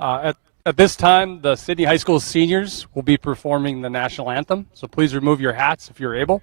At this time, the Sidney High School seniors will be performing the national anthem, so please remove your hats if you're able.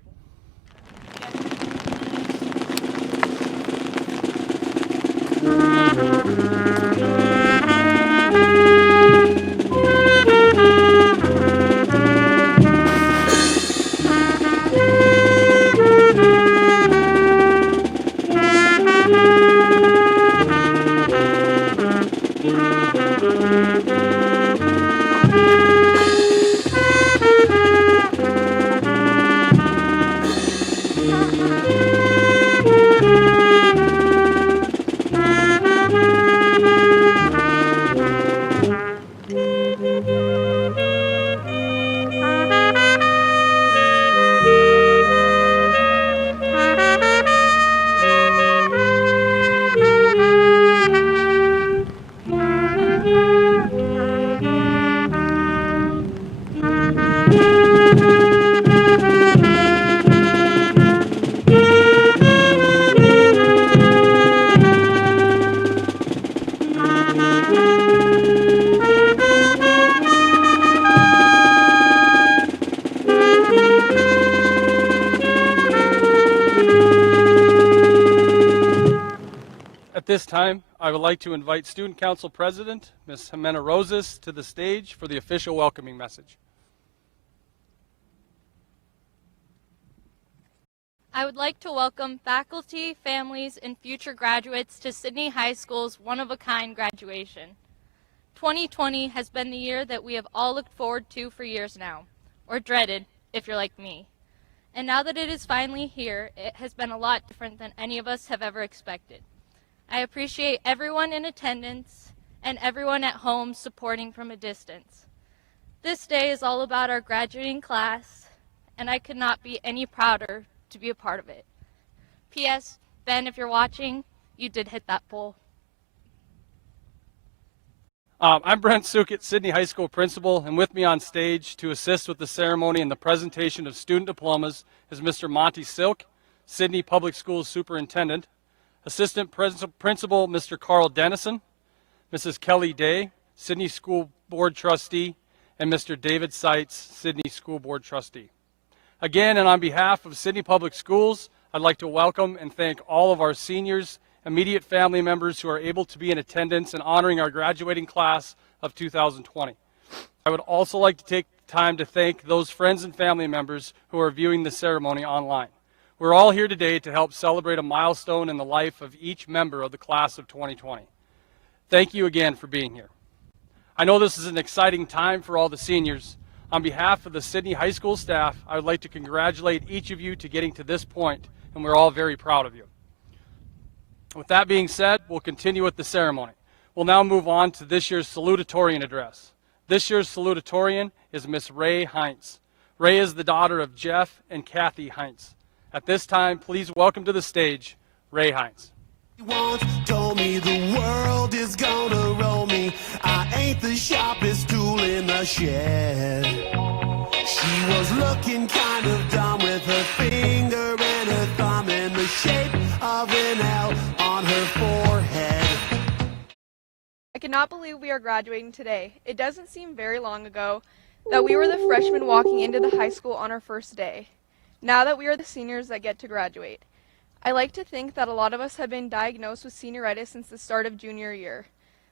At this time, I would like to invite Student Council President, Ms. Jimena Rosas, to the stage for the official welcoming message. I would like to welcome faculty, families, and future graduates to Sidney High School's one-of-a-kind graduation. 2020 has been the year that we have all looked forward to for years now, or dreaded, if you're like me. And now that it is finally here, it has been a lot different than any of us have ever expected. I appreciate everyone in attendance and everyone at home supporting from a distance. This day is all about our graduating class, and I could not be any prouder to be a part of it. P.S. Ben, if you're watching, you did hit that pole. I'm Brent, Sukut, Sidney High School Principal, and with me on stage to assist with the ceremony and the presentation of student diplomas is Mr. Monte, Sidney Public Schools Superintendent, Assistant Principal Mr. Dynneson, Mrs. Kelly Day, Sidney School Board Trustee, and Mr. David Seitz, Sidney School Board Trustee. Again, and on behalf of Sidney Public Schools, I'd like to welcome and thank all of our seniors, immediate family members who are able to be in attendance and honoring our graduating class of 2020. I would also like to take time to thank those friends and family members who are viewing the ceremony online. We're all here today to help celebrate a milestone in the life of each member of the class of 2020. Thank you again for being here. I know this is an exciting time for all the seniors. On behalf of the Sidney High School staff, I would like to congratulate each of you to getting to this point, and we're all very proud of you. With that being said, we'll continue with the ceremony. We'll now move on to this year's salutatorian address. This year's salutatorian is Miss Ray Heinz. Ray is the daughter of Jeff and Kathy Heinz. At this time, please welcome to the stage, Ray Heinz. Once told me the world is gonna roll me. I ain't the sharpest tool in the shed. She was looking kind of dumb with her finger and her thumb in the shape of an L on her forehead. I cannot believe we are graduating today. It doesn't seem very long ago that we were the freshmen walking into the high school on our first day. Now that we are the seniors that get to graduate. I like to think that a lot of us have been diagnosed with senioritis since the start of junior year.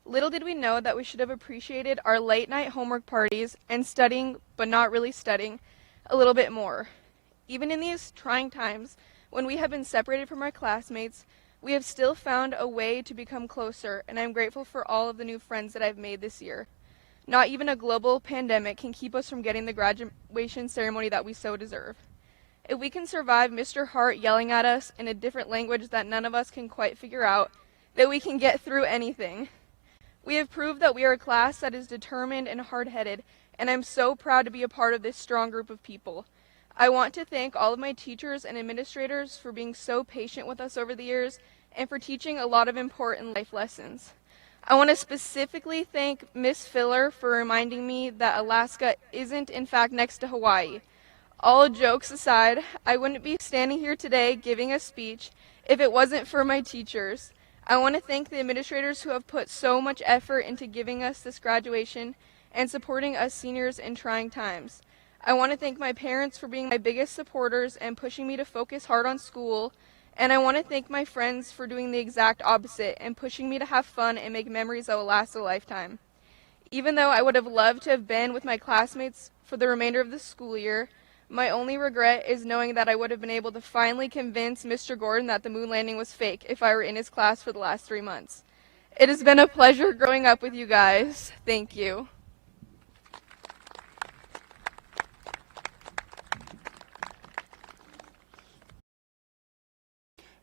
Little did we know that we should have appreciated our late night homework parties and studying, but not really studying, a little bit more. Even in these trying times, when we have been separated from our classmates, we have still found a way to become closer, and I'm grateful for all of the new friends that I've made this year. Not even a global pandemic can keep us from getting the graduation ceremony that we so deserve. If we can survive Mr. Hart yelling at us in a different language that none of us can quite figure out, then we can get through anything. We have proved that we are a class that is determined and hard-headed, and I'm so proud to be a part of this strong group of people. I want to thank all of my teachers and administrators for being so patient with us over the years and for teaching a lot of important life lessons. I want to specifically thank Miss Filler for reminding me that Alaska isn't in fact next to Hawaii. All jokes aside, I wouldn't be standing here today giving a speech if it wasn't for my teachers. I want to thank the administrators who have put so much effort into giving us this graduation and supporting us seniors in trying times. I want to thank my parents for being my biggest supporters and pushing me to focus hard on school, and I want to thank my friends for doing the exact opposite and pushing me to have fun and make memories that will last a lifetime. Even though I would have loved to have been with my classmates for the remainder of the school year, my only regret is knowing that I would have been able to finally convince Mr. Gordon that the moon landing was fake if I were in his class for the last 3 months. It has been a pleasure growing up with you guys. Thank you.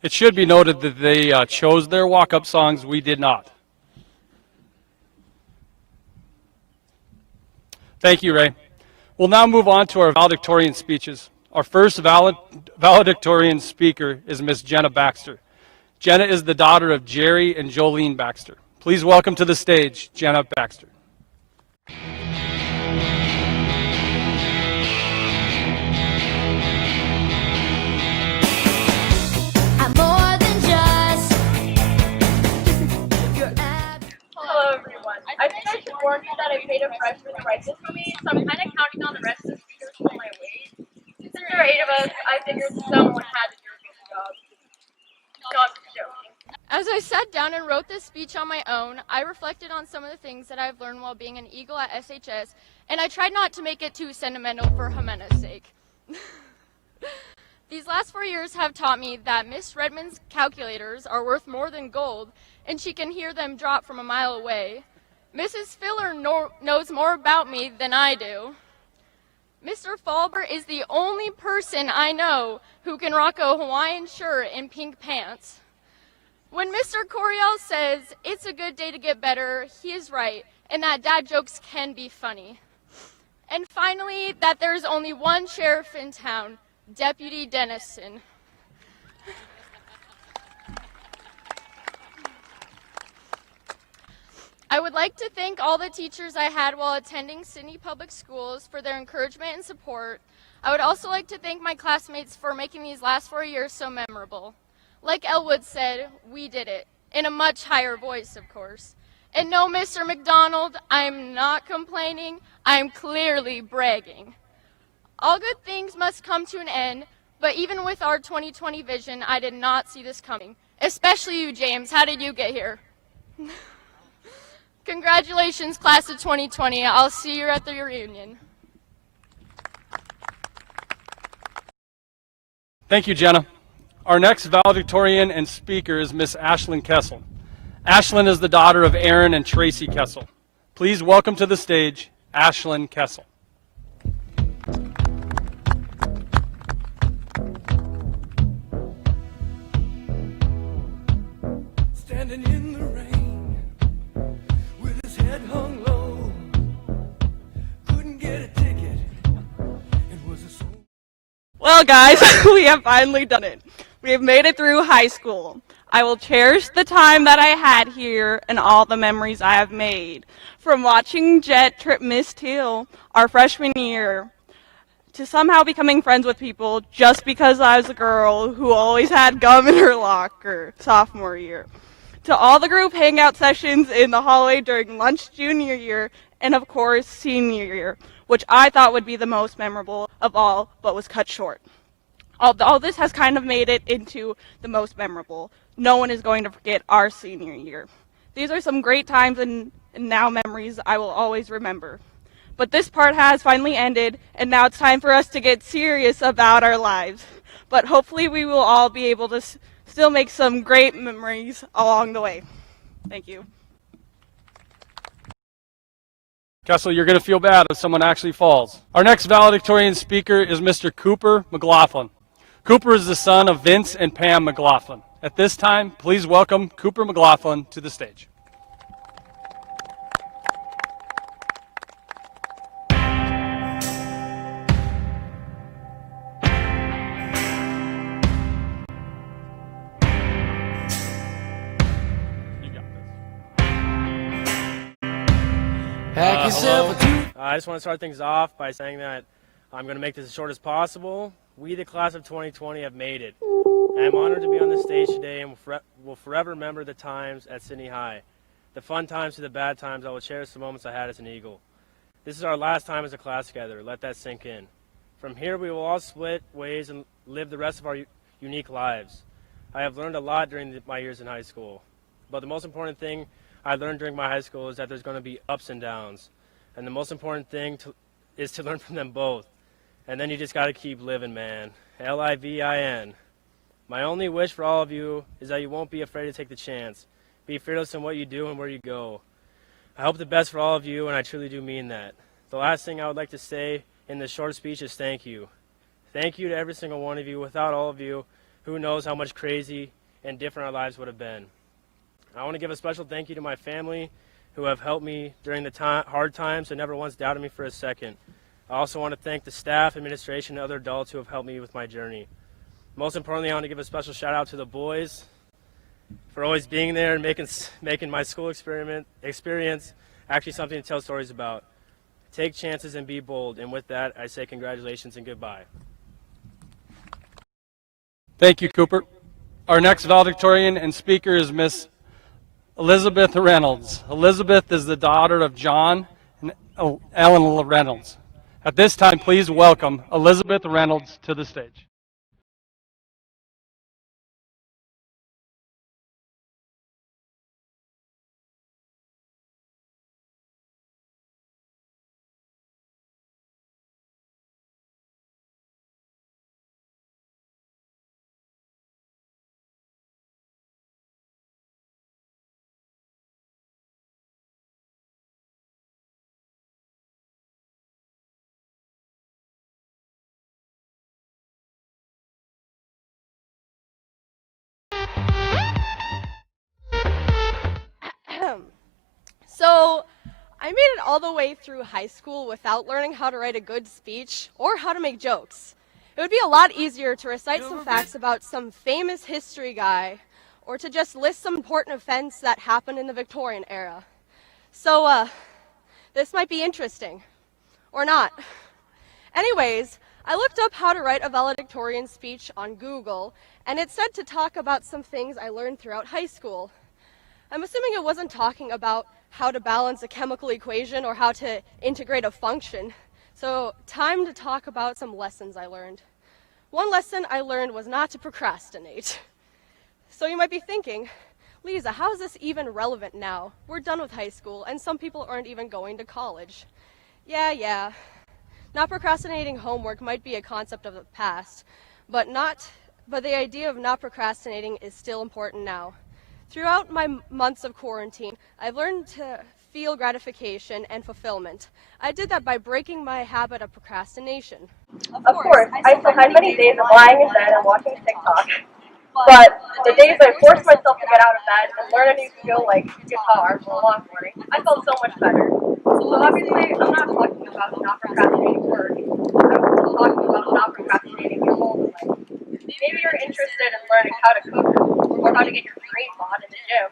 It should be noted that they chose their walk-up songs. We did not. Thank you, Ray. We'll now move on to our valedictorian speeches. Our first valedictorian speaker is Miss Jenna Baxter. Jenna is the daughter of Jerry and Jolene Baxter. Please welcome to the stage, Jenna Baxter. Hello everyone. I think I should warn you that I paid a freshman to write this for me, so I'm kind of counting on the rest of the speakers to pull my weight. Since there are 8 of us, I figured someone had to do a good job. No, I'm just joking. As I sat down and wrote this speech on my own, I reflected on some of the things that I've learned while being an Eagle at SHS, and I tried not to make it too sentimental for Jimena's sake. These last 4 years have taught me that Miss Redmond's calculators are worth more than gold, and she can hear them drop from a mile away. Mrs. Filler knows more about me than I do. Mr. Falber is the only person I know who can rock a Hawaiian shirt and pink pants. When Mr. Coriel says it's a good day to get better, he is right, and that dad jokes can be funny. And finally, that there's only one sheriff in town, Deputy Dynneson. I would like to thank all the teachers I had while attending Sidney Public Schools for their encouragement and support. I would also like to thank my classmates for making these last 4 years so memorable. Like Elwood said, we did it, in a much higher voice, of course. And no, Mr. McDonald, I'm not complaining, I'm clearly bragging. All good things must come to an end, but even with our 2020 vision, I did not see this coming. Especially you, James. How did you get here? Congratulations, class of 2020. I'll see you at the reunion. Thank you, Jenna. Our next valedictorian and speaker is Miss Ashlyn Kessel. Ashlyn is the daughter of Aaron and Tracy Kessel. Please welcome to the stage, Ashlyn Kessel. Standing in the rain with his head hung low, couldn't get a ticket. It was a soul. Well, guys, we have finally done it. We have made it through high school. I will cherish the time that I had here and all the memories I have made. From watching Jet trip Miss Teal our freshman year, to somehow becoming friends with people just because I was a girl who always had gum in her locker sophomore year, to all the group hangout sessions in the hallway during lunch junior year, and of course senior year, which I thought would be the most memorable of all, but was cut short. All this has kind of made it into the most memorable. No one is going to forget our senior year. These are some great times and now memories I will always remember. But this part has finally ended, and now it's time for us to get serious about our lives. But hopefully we will all be able to still make some great memories along the way. Thank you. Kessel, you're going to feel bad if someone actually falls. Our next valedictorian speaker is Mr. Cooper McLaughlin. Cooper is the son of Vince and Pam McLaughlin. At this time, please welcome Cooper McLaughlin to the stage. I just want to start things off by saying that I'm going to make this as short as possible. We, the class of 2020, have made it. I am honored to be on the stage today and will forever remember the times at Sidney High. The fun times to the bad times, I will cherish the moments I had as an Eagle. This is our last time as a class together. Let that sink in. From here, we will all split ways and live the rest of our unique lives. I have learned a lot during my years in high school. But the most important thing I learned during my high school is that there's going to be ups and downs. And the most important thing is to learn from them both. And then you just got to keep living, man. Livin. My only wish for all of you is that you won't be afraid to take the chance. Be fearless in what you do and where you go. I hope the best for all of you, and I truly do mean that. The last thing I would like to say in this short speech is thank you. Thank you to every single one of you. Without all of you, who knows how much crazy and different our lives would have been. I want to give a special thank you to my family who have helped me during the hard times and never once doubted me for a second. I also want to thank the staff, administration, and other adults who have helped me with my journey. Most importantly, I want to give a special shout out to the boys for always being there and making my school experience actually something to tell stories about. Take chances and be bold. And with that, I say congratulations and goodbye. Thank you, Cooper. Our next valedictorian and speaker is Miss Elizabeth Reynolds. Elizabeth is the daughter of John and Ellen Reynolds. At this time, please welcome Elizabeth Reynolds to the stage. So, I made it all the way through high school without learning how to write a good speech or how to make jokes. It would be a lot easier to recite some facts about some famous history guy or to just list some important events that happened in the Victorian era. So, this might be interesting. Or not. Anyways, I looked up how to write a valedictorian speech on Google, and it said to talk about some things I learned throughout high school. I'm assuming it wasn't talking about how to balance a chemical equation or how to integrate a function. So, time to talk about some lessons I learned. One lesson I learned was not to procrastinate. So you might be thinking, Lisa, how is this even relevant now? We're done with high school, and some people aren't even going to college. Yeah. Not procrastinating homework might be a concept of the past, but the idea of not procrastinating is still important now. Throughout my months of quarantine, I've learned to feel gratification and fulfillment. I did that by breaking my habit of procrastination. Of course, I still had many days of lying in bed and watching TikTok. But the days I forced myself to get out of bed and learn a new skill like guitar for longboarding, I felt so much better. So obviously, I'm not talking about not procrastinating work. I'm talking about not procrastinating your whole life. Maybe you're interested in learning how to cook or how to get your brain on in the gym.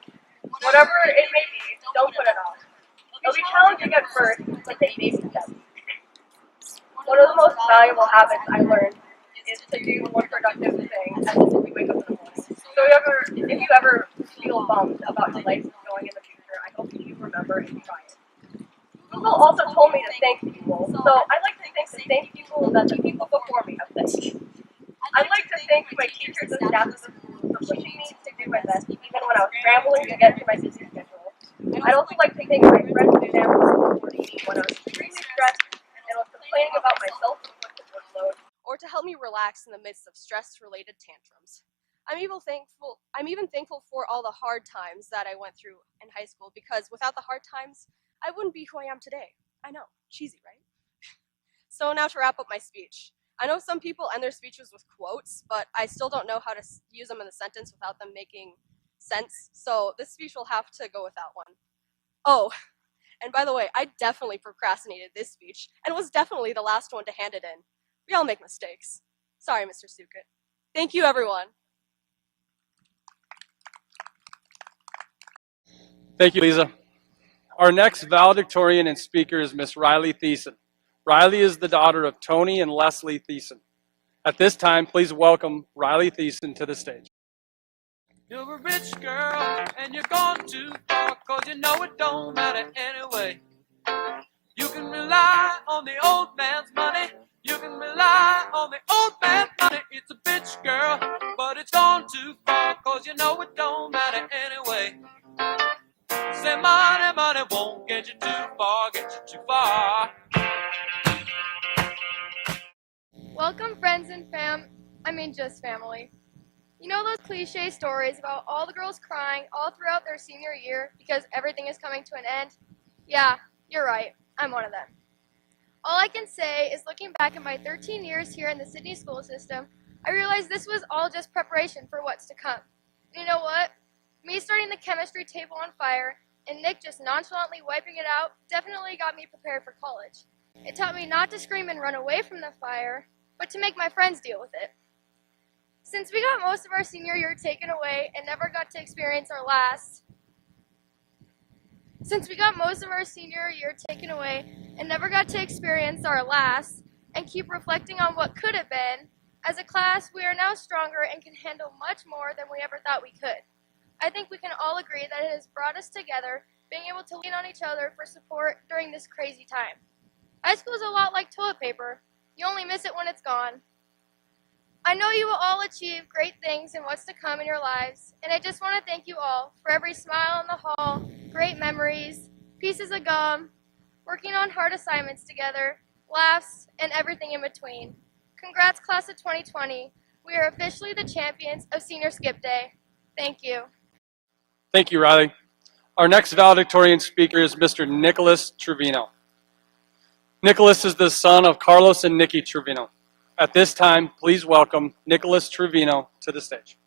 Whatever it may be, don't put it off. It'll be challenging at first, but take baby steps. One of the most valuable habits I learned is to do one productive thing as soon as you wake up in the morning. So if you ever feel bummed about your life going in the future, I hope you remember and try it. Google also told me to thank people, so I'd like to thank the same people that the people before me have thanked. I'd like to thank my teachers and staff of the school for pushing me to do my best, even when I was scrambling to get to my busy schedule. I'd also like to thank my friends and family for supporting me when I was extremely stressed and was complaining about my self-inflicted workload, or to help me relax in the midst of stress-related tantrums. I'm even thankful for all the hard times that I went through in high school, because without the hard times, I wouldn't be who I am today. I know, cheesy, right? So now to wrap up my speech. I know some people end their speeches with quotes, but I still don't know how to use them in a sentence without them making sense, so this speech will have to go without one. Oh, and by the way, I definitely procrastinated this speech, and was definitely the last one to hand it in. We all make mistakes. Sorry, Mr. Sukut. Thank you, everyone. Thank you, Lisa. Our next valedictorian and speaker is Miss Riley Thiessen. Riley is the daughter of Tony and Leslie Thiessen. At this time, please welcome Riley Thiessen to the stage. You're a rich girl and you're gone too far, 'cause you know it don't matter anyway. You can rely on the old man's money. You can rely on the old man's money. It's a bitch girl, but it's gone too far, 'cause you know it don't matter anyway. Say money, money won't get you too far, get you too far. Welcome, friends and just family. You know those cliche stories about all the girls crying all throughout their senior year because everything is coming to an end? Yeah, you're right. I'm one of them. All I can say is, looking back at my 13 years here in the Sydney school system, I realized this was all just preparation for what's to come. And you know what? Me starting the chemistry table on fire and Nick just nonchalantly wiping it out definitely got me prepared for college. It taught me not to scream and run away from the fire, but to make my friends deal with it. Since we got most of our senior year taken away and never got to experience our last, and keep reflecting on what could have been, as a class, we are now stronger and can handle much more than we ever thought we could. I think we can all agree that it has brought us together, being able to lean on each other for support during this crazy time. High school is a lot like toilet paper. You only miss it when it's gone. I know you will all achieve great things in what's to come in your lives, and I just want to thank you all for every smile in the hall, great memories, pieces of gum, working on hard assignments together, laughs, and everything in between. Congrats, class of 2020. We are officially the champions of Senior Skip Day. Thank you. Thank you, Riley. Our next valedictorian speaker is Mr. Nicholas Trevino. Nicholas is the son of Carlos and Nikki Trevino. At this time, please welcome Nicholas Trevino to the stage.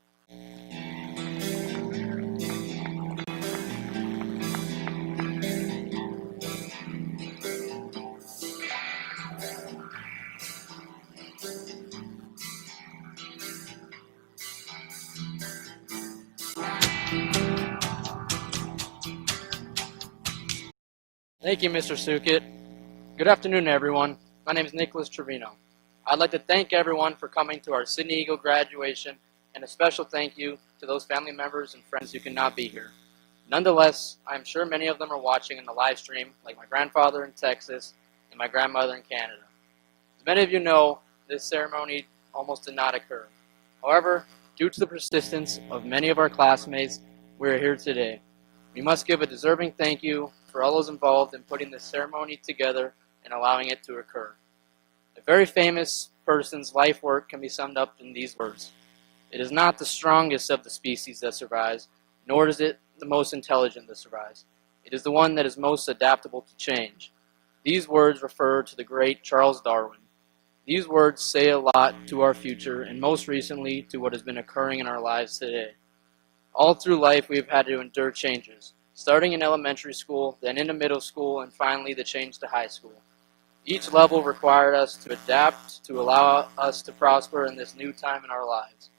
Thank you, Mr. Sukut. Good afternoon, everyone. My name is Nicholas Trevino. I'd like to thank everyone for coming to our Sydney Eagle graduation, and a special thank you to those family members and friends who could not be here. Nonetheless, I'm sure many of them are watching in the live stream, like my grandfather in Texas and my grandmother in Canada. As many of you know, this ceremony almost did not occur. However, due to the persistence of many of our classmates, we are here today. We must give a deserving thank you for all those involved in putting this ceremony together and allowing it to occur. A very famous person's life work can be summed up in these words: "It is not the strongest of the species that survives, nor is it the most intelligent that survives. It is the one that is most adaptable to change." These words refer to the great Charles Darwin. These words say a lot to our future, and most recently to what has been occurring in our lives today. All through life, we have had to endure changes, starting in elementary school, then into middle school, and finally the change to high school. Each level required us to adapt to allow us to prosper in this new time in our lives.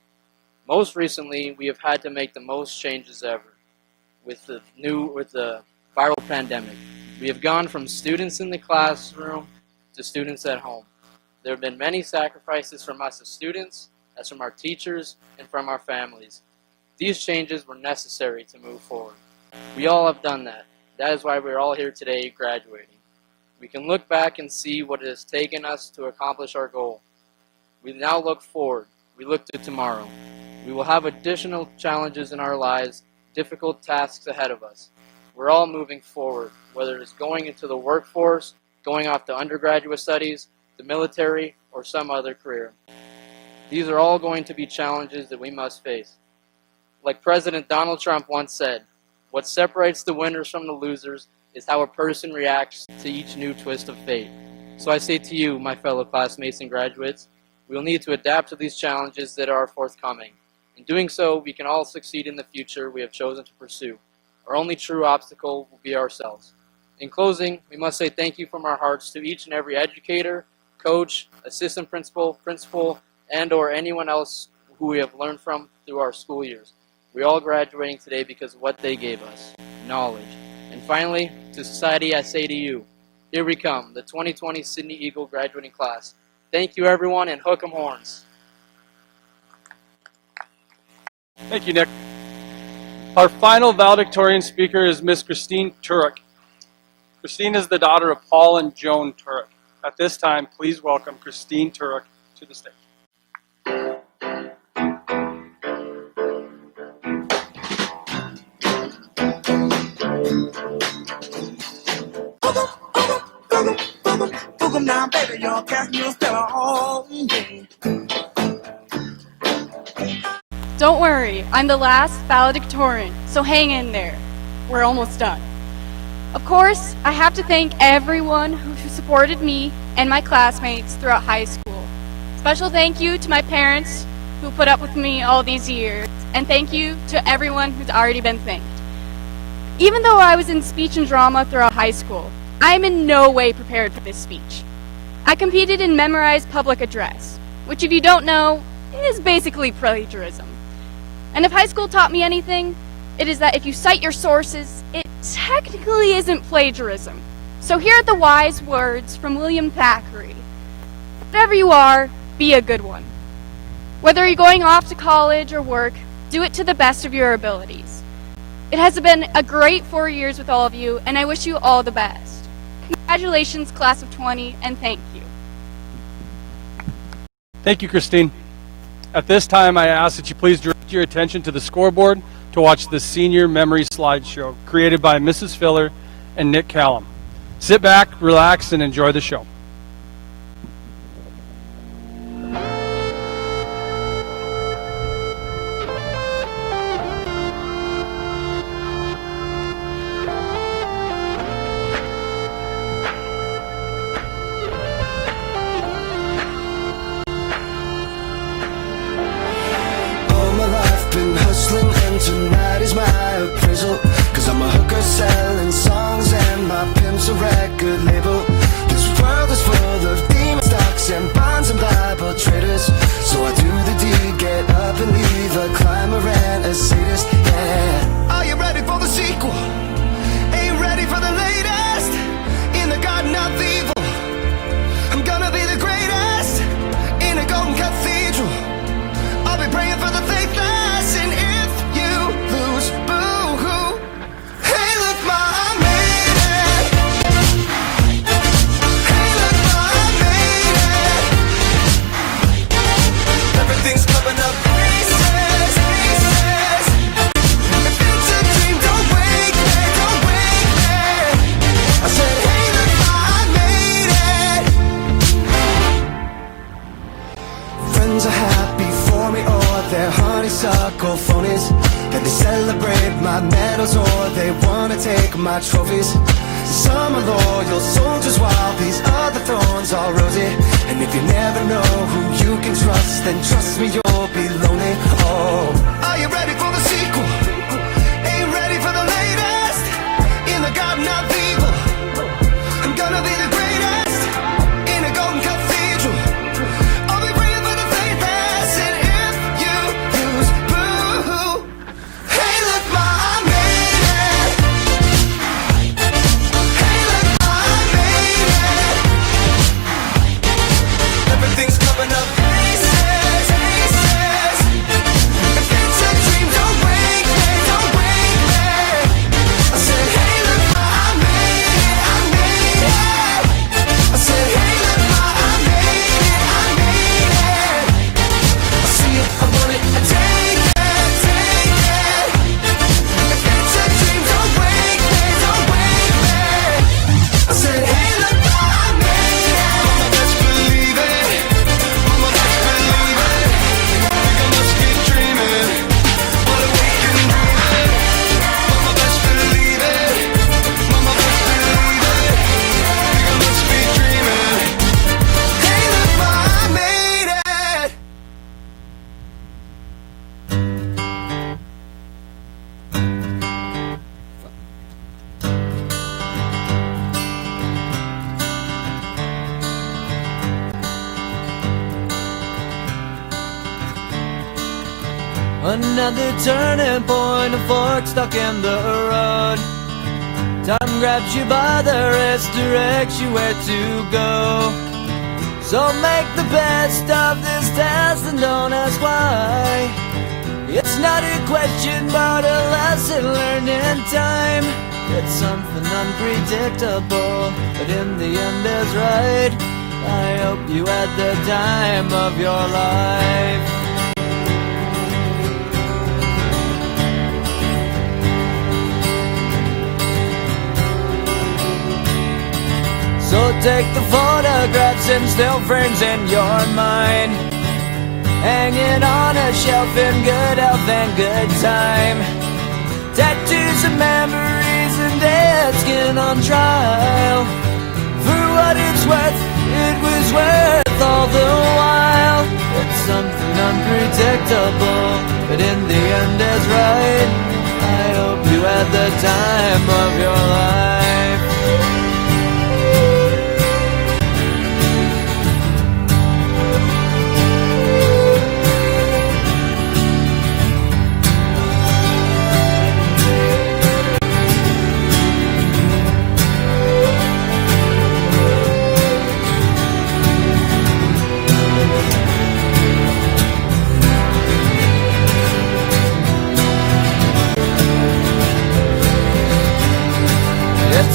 Most recently, we have had to make the most changes ever with the viral pandemic. We have gone from students in the classroom to students at home. There have been many sacrifices from us as students, as from our teachers, and from our families. These changes were necessary to move forward. We all have done that. That is why we're all here today graduating. We can look back and see what it has taken us to accomplish our goal. We now look forward. We look to tomorrow. We will have additional challenges in our lives, difficult tasks ahead of us. We're all moving forward, whether it's going into the workforce, going off to undergraduate studies, the military, or some other career. These are all going to be challenges that we must face. Like President Donald Trump once said, "What separates the winners from the losers is how a person reacts to each new twist of fate." So I say to you, my fellow classmates and graduates, we will need to adapt to these challenges that are forthcoming. In doing so, we can all succeed in the future we have chosen to pursue. Our only true obstacle will be ourselves. In closing, we must say thank you from our hearts to each and every educator, coach, assistant principal, and or anyone else who we have learned from through our school years. We're all graduating today because of what they gave us, knowledge. And finally, to society, I say to you, here we come, the 2020 Sydney Eagle graduating class. Thank you, everyone, and hook 'em horns. Thank you, Nick. Our final valedictorian speaker is Miss Christine Turek. Christine is the daughter of Paul and Joan Turek. At this time, please welcome Christine Turek to the stage. Now, baby, your cat, you still home. Don't worry, I'm the last valedictorian, so hang in there. We're almost done. Of course, I have to thank everyone who supported me and my classmates throughout high school. Special thank you to my parents who put up with me all these years, and thank you to everyone who's already been thanked. Even though I was in speech and drama throughout high school, I am in no way prepared for this speech. I competed in memorized public address, which if you don't know, is basically plagiarism. And if high school taught me anything, it is that if you cite your sources, it technically isn't plagiarism. So here are the wise words from William Thackeray. Whatever you are, be a good one. Whether you're going off to college or work, do it to the best of your abilities. It has been a great 4 years with all of you, and I wish you all the best. Congratulations, class of 20, and thank you. Thank you, Christine. At this time, I ask that you please direct your attention to the scoreboard to watch the Senior Memory Slideshow created by Mrs. Filler and Nick Kallem. Sit back, relax, and enjoy the show. Tonight is my appraisal, 'cause I'm a hooker selling songs and my pimp's a record label. This world is full of demon stocks and bonds and Bible traders. So I do the deed, get up and leave a climber and a sadist, yeah. Are you ready for the sequel? Ain't ready for the latest? In the garden of evil, I'm gonna be the greatest. In a golden cathedral, I'll be praying for the faithless. And if you lose, boo-hoo. Hey, look, Ma, I made it. Hey, look, Ma, I made it. Everything's coming up pieces, pieces. If it's a dream, don't wake me, don't wake me. I said, hey, look, Ma, I made it. Friends are happy for me, or they're honeysuckle phonies. And they celebrate my medals, or they wanna take my trophies. Some are loyal soldiers, while these other thorns are rosy. And if you never know who you can trust, then trust me, you'll be lonely. Oh, are you ready for the sequel? Ain't ready for the latest? In the garden of evil, I'm gonna be the greatest. In a golden cathedral, I'll be praying for the faithless. And if you lose, boo-hoo. Hey, look, Ma, I made it. Hey, look, Ma, I made it. Everything's coming up pieces, pieces. If it's a dream, don't wake me, don't wake me. I said, hey, look, Ma, I made it, I made it. I said, hey, look, Ma, I made it, I made it. I see it, I want it, I take it, take it. If it's a dream, don't wake me, don't wake me. I said, hey, look, Ma, I made it. Mama, best believe it. Mama, best believe it. Think I must keep dreaming. What a weekend dreaming. Mama, best believe it. Mama, best believe it. Think I must be dreaming. Hey, look, Ma, I made it. Another turning point, a fork stuck in the road. Time grabs you by the wrist, directs you where to go. So make the best of this test and don't ask why. It's not a question but a lesson learned in time. It's something unpredictable, but in the end is right. I hope you had the time of your life. So take the photographs and still frames in your mind, hanging on a shelf in good health and good time. Tattoos of memories and dead skin on trial. For what it's worth, it was worth all the while. It's something unpredictable, but in the end is right. I hope you had the time of your life.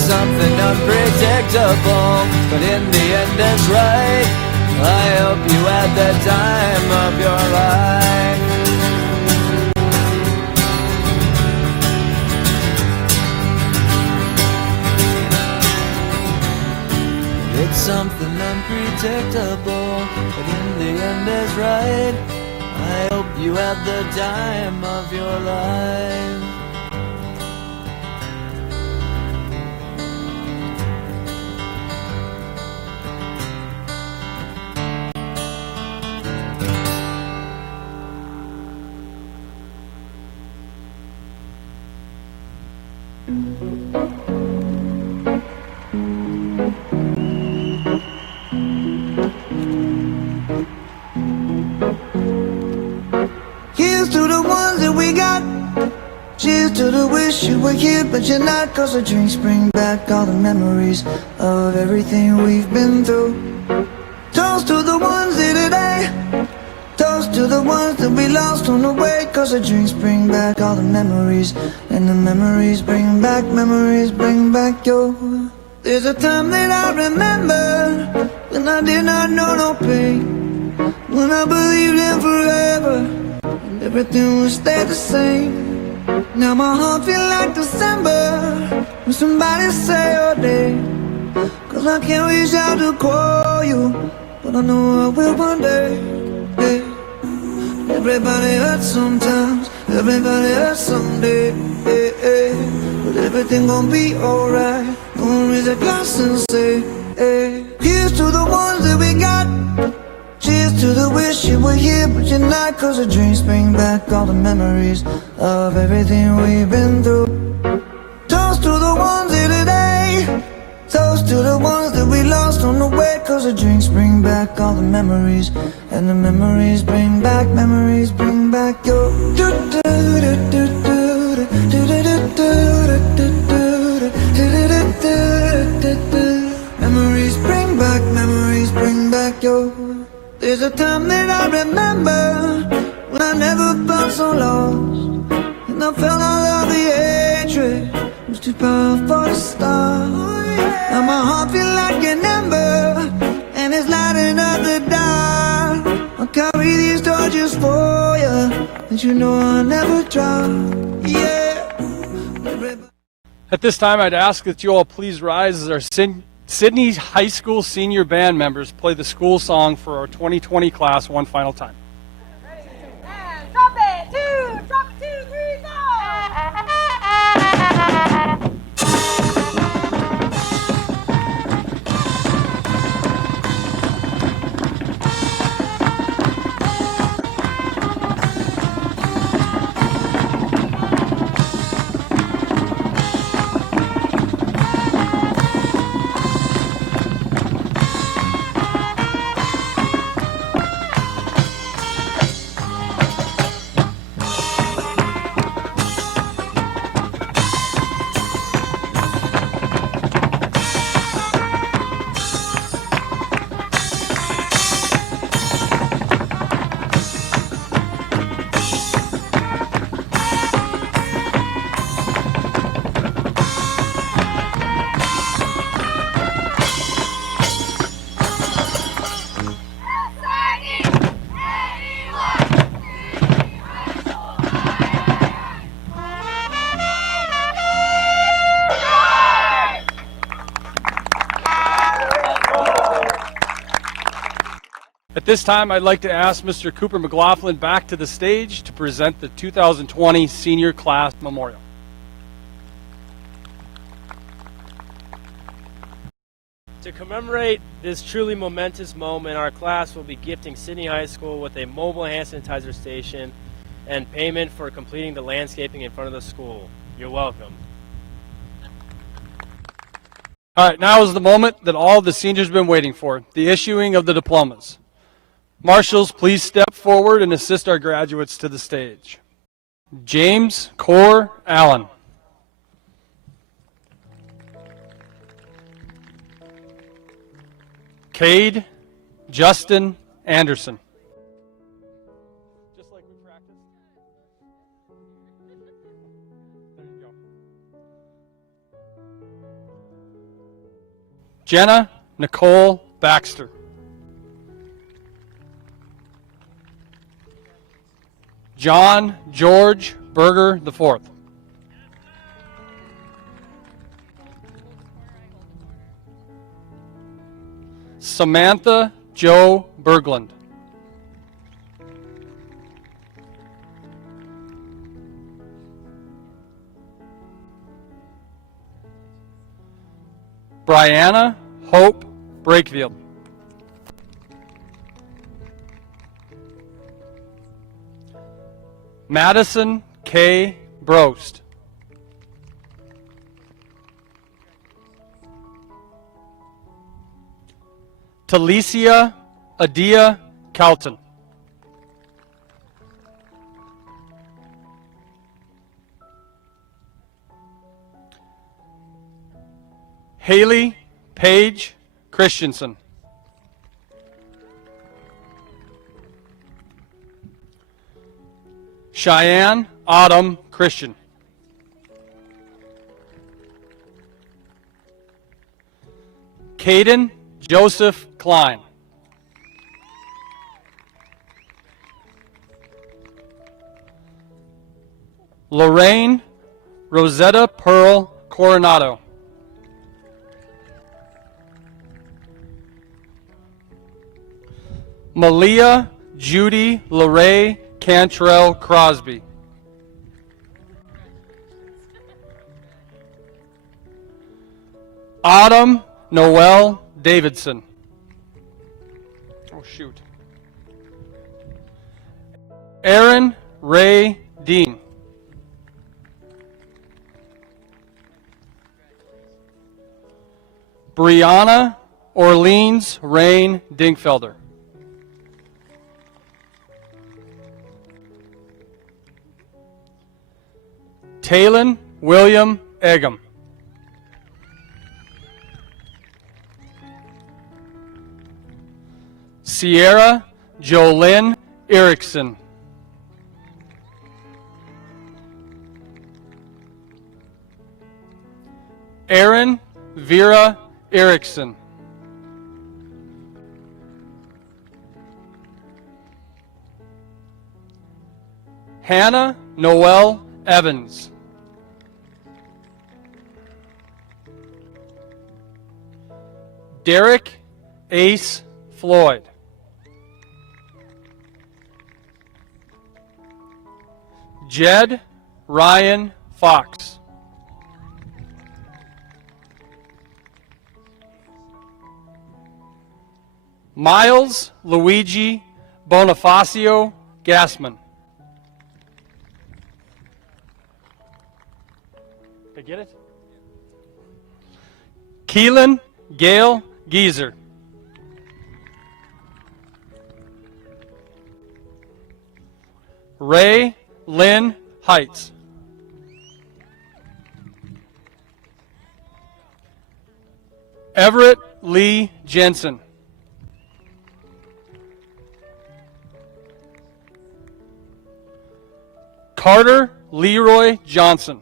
Something unpredictable, but in the end it's right. I hope you had the time of your life. It's something unpredictable, but in the end it's right. I hope you had the time of your life. Here's to the ones that we got. Cheers to the wish you were here but you're not. Cause the drinks bring back all the memories of everything we've been through. Toast to the ones here today. Toast to the ones that we lost on the way. Cause the drinks bring back all the memories, and the memories bring back your. There's a time that I remember when I did not know no pain, when I believed in forever and everything would stay the same. Now my heart feel like December when somebody say your name. Cause I can't reach out to call you, but I know I will one day. Yeah. Everybody hurts sometimes, everybody hurts someday. Yeah, yeah. But everything gon' be alright. Gonna raise a glass and say, hey. Here's to the ones that we got. Cheers to the wish you were here but you're not. Cause the dreams bring back all the memories of everything we've been through. Toast to the ones here today. Toast to the ones that we lost on the way. Cause the drinks bring back all the memories, and the memories bring back your. Memories bring back your. There's a time that I remember when I never felt so lost, and I felt all of the hatred was too powerful to stop. Now my heart feel like an ember, and it's lighting up the dark. I'll carry these torches for you, and you know I'll never drop. Yeah. At this time, I'd ask that you all please rise as our Sidney High School senior band members play the school song for our 2020 class one final time. And trumpet 2, 3, go! At this time, I'd like to ask Mr. Cooper McLaughlin back to the stage to present the 2020 Senior Class Memorial. To commemorate this truly momentous moment, our class will be gifting Sidney High School with a mobile hand sanitizer station and payment for completing the landscaping in front of the school. You're welcome. All right, now is the moment that all the seniors have been waiting for, the issuing of the diplomas. Marshals, please step forward and assist our graduates to the stage. James Core Allen. Cade Justin Anderson. Just like we practiced. There you go. Jenna Nicole Baxter. John George Berger IV. Samantha Joe Berglund. Brianna Hope Brakefield. Madison K. Brost. Taycia Adia Calton. Haley Paige Christensen. Cheyenne Autumn Christian. Caden Joseph Klein. Lorraine Rosetta Pearl Coronado. Malia Judy LeRae Cantrell Crosby. Autumn Noel Davidson. Oh, shoot. Aaron Ray Dean. Brianna Orleans Rain Dinkfelder. Talon William Eggum. Sierra Jolynn Erickson. Aaron Vera Erickson. Hannah Noel Evans. Derek Ace Floyd. Jed Ryan Fox. Miles Luigi Bonifacio Gassman. Did I get it? Keelan Gail Geezer. Ray Lynn Heights. Everett Lee Jensen. Carter Leroy Johnson.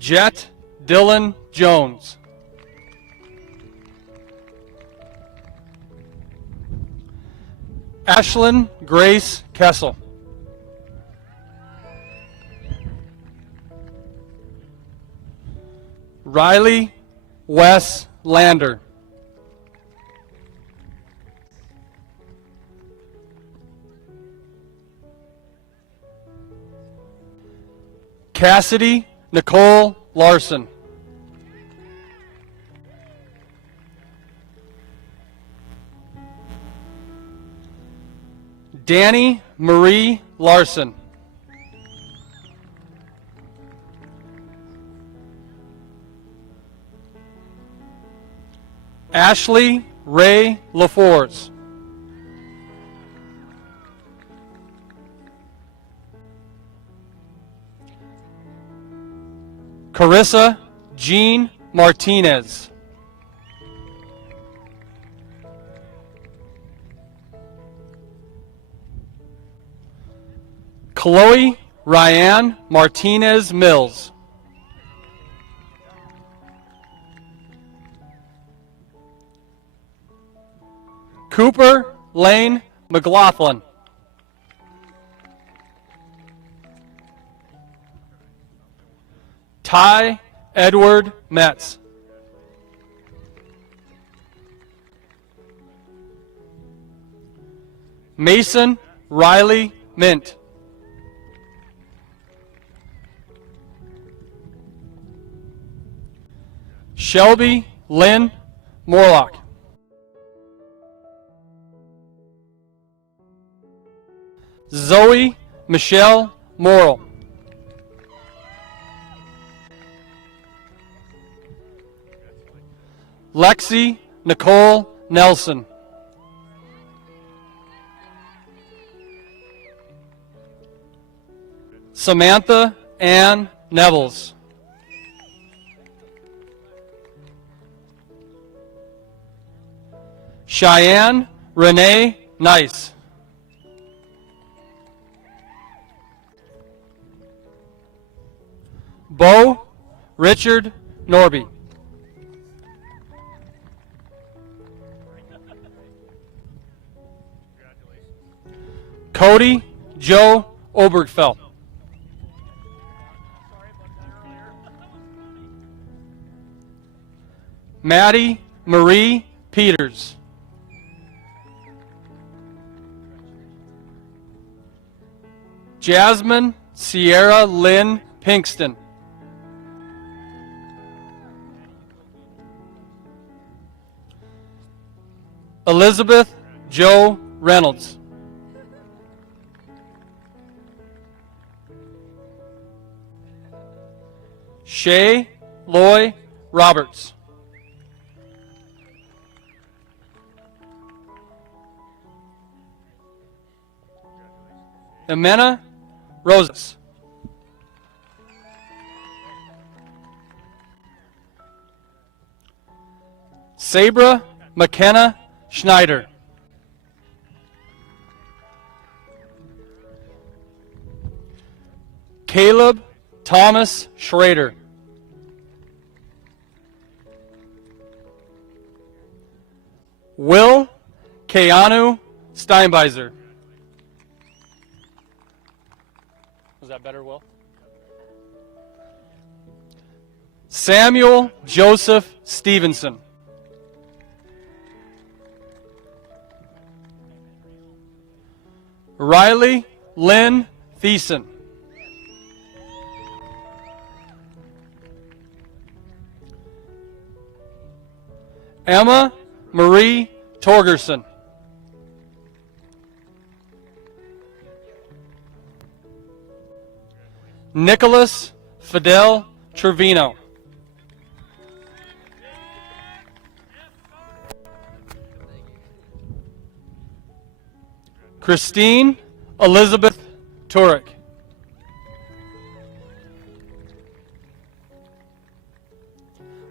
Jet Dylan Jones. Ashlyn Grace Kessel. Riley Wes Lander. Cassidy Nicole Larson. Danny Marie Larson. Ashley Ray LaForce. Carissa Jean Martinez. Chloe Ryan Martinez Mills. Cooper Lane McLaughlin. Ty Edward Metz. Mason Riley Mint. Shelby Lynn Morlock. Zoe Michelle Morrill. Lexi Nicole Nelson. Samantha Ann Nevels. Cheyenne Renee Nice. Bo Richard Norby. Cody Joe Obergfell. Maddie Marie Peters. Jasmine Sierra Lynn Pinkston. Elizabeth Joe Reynolds. Shay Loy Roberts. Emena Roses. Sabra McKenna Schneider. Caleb Thomas Schrader. Will Keanu Steinbeiser. Was that better, Will? Samuel Joseph Stevenson. Riley Lynn Thiessen. Emma Marie Torgerson. Nicholas Fidel Trevino. Christine Elizabeth Turek.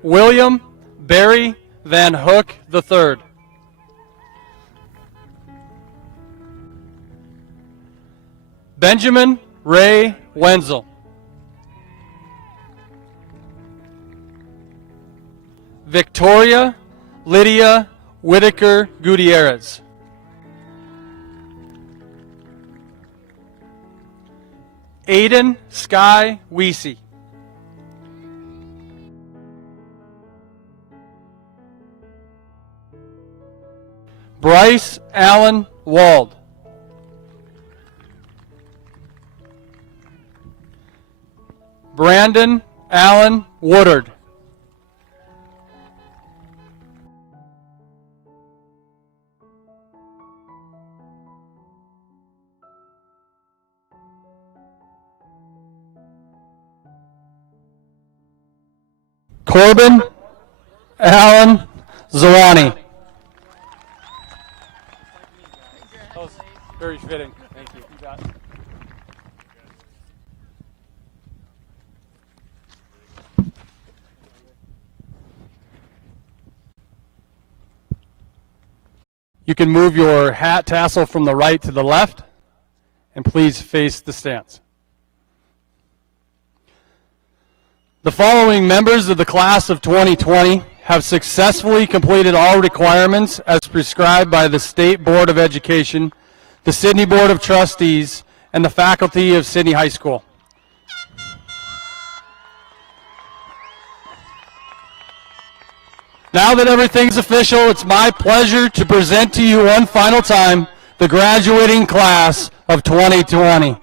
William Barry Van Hook III. Benjamin Ray Wenzel. Victoria Lydia Whitaker Gutierrez. Aiden Sky Weesey. Bryce Allen Wald. Brandon Allen Woodard. Corbin Allen Zawani. That was very fitting. Thank you. You got it. You can move your hat tassel from the right to the left, and please face the stands. The following members of the class of 2020 have successfully completed all requirements as prescribed by the State Board of Education, the Sidney Board of Trustees, and the faculty of Sidney High School. Now that everything's official, it's my pleasure to present to you one final time the graduating class of 2020.